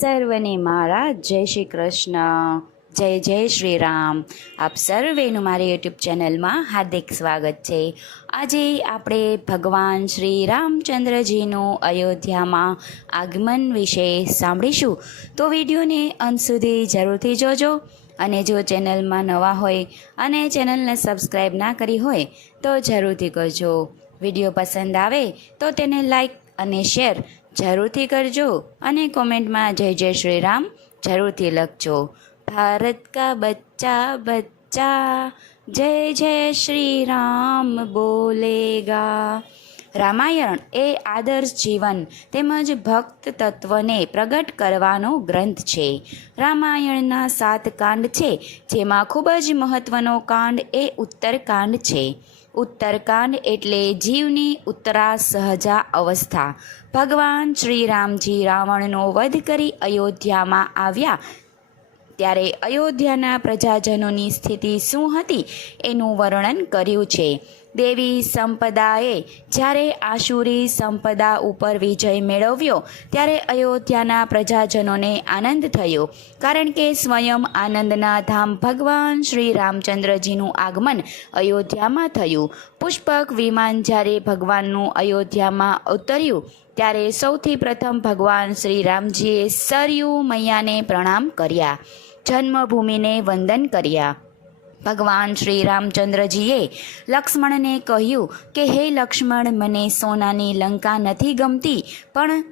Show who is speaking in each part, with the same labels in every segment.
Speaker 1: સર્વને મારા જય શ્રી કૃષ્ણ, જય જય શ્રી રામ. આપ સર્વેનું મારી યુટ્યુબ ચેનલમાં હાર્દિક સ્વાગત છે. આજે આપણે ભગવાન શ્રી રામચંદ્રજીનું અયોધ્યામાં આગમન વિશે સાંભળીશું. તો વિડીયોને અંત સુધી જરૂરથી જોજો અને જો ચેનલમાં નવા હોય અને ચેનલને સબસ્ક્રાઈબ ના કરી હોય તો જરૂરથી કરજો. વીડિયો પસંદ આવે તો તેને લાઈક અને શેર જરૂરથી કરજો અને કોમેન્ટમાં જય જય શ્રી રામ જરૂરથી લખજો. ભારત કા બચ્ચા બચ્ચા, જય જય શ્રી રામ બોલેગા. રામાયણ એ આદર્શ જીવન તેમજ ભક્ત તત્વને પ્રગટ કરવાનો ગ્રંથ છે. રામાયણના સાત કાંડ છે, જેમાં ખૂબ જ મહત્વનો કાંડ એ ઉત્તરકાંડ છે. ઉત્તરકાંડ એટલે જીવની ઉત્તરા સહજા અવસ્થા. ભગવાન શ્રી રામજી રાવણનો વધ કરી અયોધ્યામાં આવ્યા. ત્યારે અયોધ્યાના પ્રજાજનોની સ્થિતિ શું હતી એનું વર્ણન કર્યું છે. દેવી સંપદાએ જ્યારે આશુરી સંપદા ઉપર વિજય મેળવ્યો, ત્યારે અયોધ્યાના પ્રજાજનોને આનંદ થયો. કારણ કે સ્વયં આનંદના ધામ ભગવાન શ્રી રામચંદ્રજીનું આગમન અયોધ્યામાં થયું. પુષ્પક વિમાન જ્યારે ભગવાનનું અયોધ્યામાં ઉતર્યું ત્યારે સૌથી પ્રથમ ભગવાન શ્રી રામજીએ સરયુ મૈયાને પ્રણામ કર્યા, જન્મભૂમિને વંદન કર્યા. ભગવાન શ્રી રામચંદ્રજીએ લક્ષ્મણને કહ્યું કે, હે લક્ષ્મણ, મને સોનાની લંકા નથી ગમતી, પણ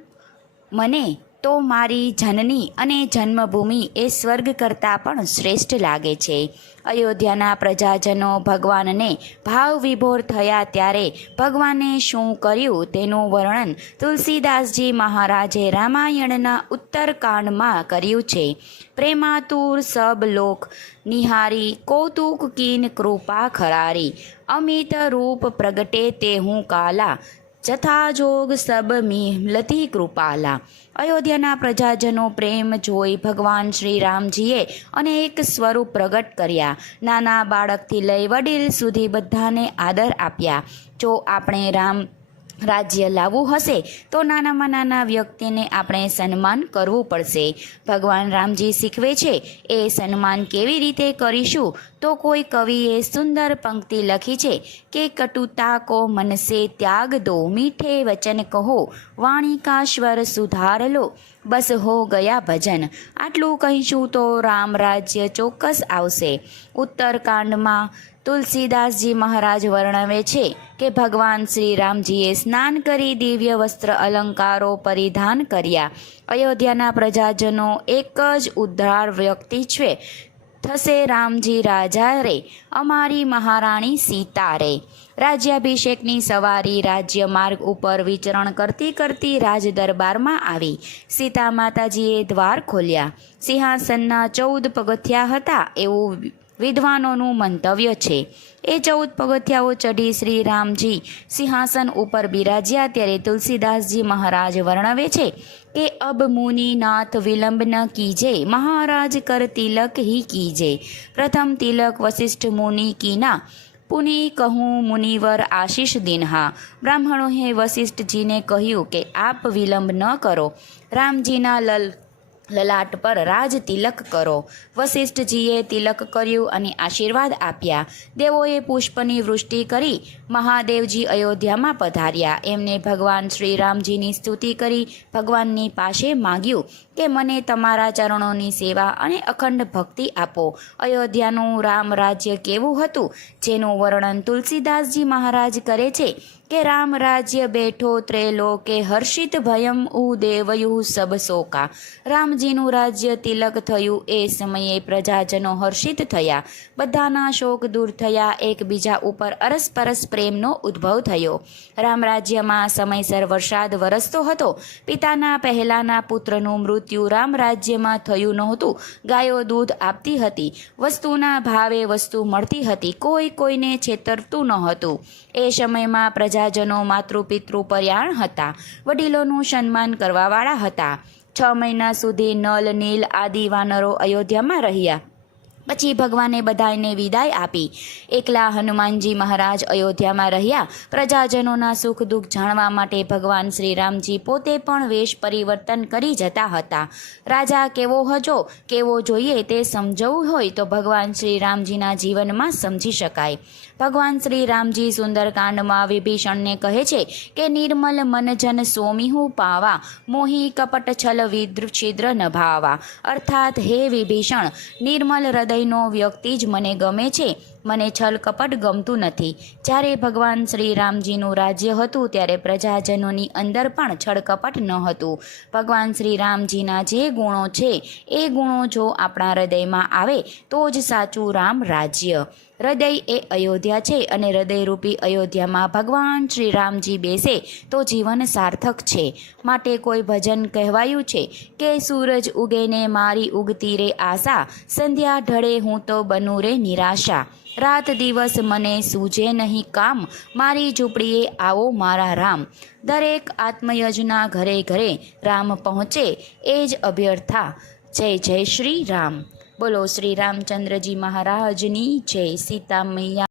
Speaker 1: મને તો મારી જનની અને જન્મભૂમિ એ સ્વર્ગ કરતાં પણ શ્રેષ્ઠ લાગે છે. અયોધ્યાના પ્રજાજનો ભગવાનને ભાવ વિભોર થયા ત્યારે ભગવાને શું કર્યું તેનું વર્ણન તુલસીદાસજી મહારાજે રામાયણના ઉત્તરકાંડમાં કર્યું છે. પ્રેમાતુર સબ લોક, નિહારી કૌતુક કીન કૃપા ખરારી, અમિત રૂપ પ્રગટે તે હું કાલા જથાજોગ સબ મિલતી કૃપાલા. અયોધ્યાના પ્રજાજનો પ્રેમ જોઈ ભગવાન શ્રી રામજીએ અનેક સ્વરૂપ પ્રગટ કર્યા. નાના બાળકથી લઈ વડીલ સુધી બધાને આદર આપ્યા. જો આપણે રામ રાજ્ય લાવવું હશે તો નાનામાં નાના વ્યક્તિને આપણે સન્માન કરવું પડશે. ભગવાન રામજી શીખવે છે, એ સન્માન કેવી રીતે કરીશું? તો કોઈ કવિએ સુંદર પંક્તિ લખી છે, કે કટુતા કો મનસે ત્યાગ દો, મીઠે વચન કહો, વાણી કા સ્વર સુધાર લો, બસ હો ગયા ભજન. આટલું કહીશું તો રામ રાજ્ય ચોક્કસ આવશે. ઉત્તરકાંડમાં તુલસીદાસજી મહારાજ વર્ણવે છે કે ભગવાન શ્રી રામજીએ સ્નાન કરી દિવ્ય વસ્ત્ર અલંકારો પરિધાન કર્યા. અયોધ્યાના પ્રજાજનો એક જ ઉદ્ધાર વ્યક્તિ છે. થશે રામજી રાજા રે, અમારી મહારાણી સીતા રે. રાજ્યાભિષેકની સવારી રાજ્ય માર્ગ ઉપર વિચરણ કરતી કરતી રાજ દરબારમાં આવી. સીતા માતાજીએ દ્વાર ખોલ્યા. સિંહાસનના ચૌદ પગથિયા હતા, એવું વિદ્વાનોનું મંતવ્ય છે. એ ચૌદ પગથિયાઓ ચઢી શ્રી રામજી સિંહાસન ઉપર બિરાજ્યા ત્યારે તુલસીદાસજી મહારાજ વર્ણવે છે કે, અબ મુનિનાથ વિલંબ ન કીજે, મહારાજ કર તિલક હી કીજે. પ્રથમ તિલક વશિષ્ઠ મુનિ કીના, પુની કહું મુનિવર આશીષ દિનહા. બ્રાહ્મણોએ વશિષ્ઠજીને કહ્યું કે, આપ વિલંબ ન કરો. રામજીના લલ લલાટ પર રાજ તિલક કરો. વશિષ્ઠજીએ તિલક કર્યું અને આશીર્વાદ આપ્યા. દેવોએ પુષ્પની વૃષ્ટિ કરી મહાદેવજી અયોધ્યામાં પધાર્યા. એમને ભગવાન શ્રીરામજીની સ્તુતિ કરી ભગવાનની પાસે માગ્યું. કે મને તમારા ચરણોની સેવા અને અખંડ ભક્તિ આપો. અયોધ્યાનું રામ રાજ્ય કેવું હતું? જેનું વર્ણન તુલસીદાસજી મહારાજ કરે છે કે રામ રાજ્ય બેઠો ત્રેલો કે હર્ષિત ભયમ ઉ દેવયુ સબ શોકા. રામજીનું રાજ્ય તિલક થયું એ સમયે પ્રજાજનો હર્ષિત થયા. બધાના શોક દૂર થયા, એકબીજા ઉપર અરસપરસ પ્રેમનો ઉદ્ભવ થયો. રામ રાજ્યમાં સમયસર વરસાદ વરસતો હતો. પિતાના પહેલાના પુત્રનું મૃત્યુ રામ રાજ્યમાં થયું નહોતું. ગાયો દૂધ આપતી હતી. વસ્તુના ભાવે વસ્તુ મળતી હતી. કોઈ કોઈને છેતરતું નહોતું એ સમયમાં પ્રજાજનો માતૃપિતૃ પર્યાણ હતા. વડીલોનું સન્માન કરવાવાળા હતા. છ મહિના સુધી નલ, નીલ આદિ વાનરો અયોધ્યામાં રહ્યા. પછી ભગવાને બધાને વિદાય આપી. એકલા હનુમાનજી મહારાજ અયોધ્યામાં રહ્યા. પ્રજાજનોના સુખ દુઃખ જાણવા માટે ભગવાન શ્રી રામજી પોતે પણ વેશ પરિવર્તન કરી જતા હતા. રાજા કેવો હજો, કેવો જોઈએ તે સમજવું હોય તો ભગવાન શ્રી રામજીના જીવનમાં સમજી શકાય. ભગવાન શ્રી રામજી સુંદરકાંડમાં વિભીષણને કહે છે કે, નિર્મલ મનજન સોમીહું પાવા, મોહી કપટ છલ વિદ્ર છિદ્ર નભાવા. અર્થાત, હે વિભીષણ, નિર્મલ હૃદયનો વ્યક્તિ જ મને ગમે છે. મને છલ કપટ ગમતું નથી. જ્યારે ભગવાન શ્રી રામજીનું રાજ્ય હતું, ત્યારે પ્રજાજનોની અંદર પણ છળ કપટ ન હતું. ભગવાન શ્રી રામજીના જે ગુણો છે, એ ગુણો જો આપણા હૃદયમાં આવે, તો જ સાચું રામ રાજ્ય. હૃદય એ અયોધ્યા છે અને હૃદયરૂપી અયોધ્યામાં ભગવાન શ્રી રામજી બેસે, તો જીવન સાર્થક છે. માટે કોઈ ભજન કહેવાયું છે કે, સૂરજ ઉગેને મારી ઉગતી રે આશા, સંધ્યા ઢળે હું તો બનું રે નિરાશા. રાત દિવસ મને સૂજે નહીં કામ, મારી ઝૂંપડીએ આવો મારા રામ. દરેક આત્મયજના ઘરે ઘરે રામ પહોંચે, એ જ અભ્યર્થા. જય જય શ્રી રામ. બોલો શ્રી રામચંદ્રજી મહારાજની જય. સીતા મૈયા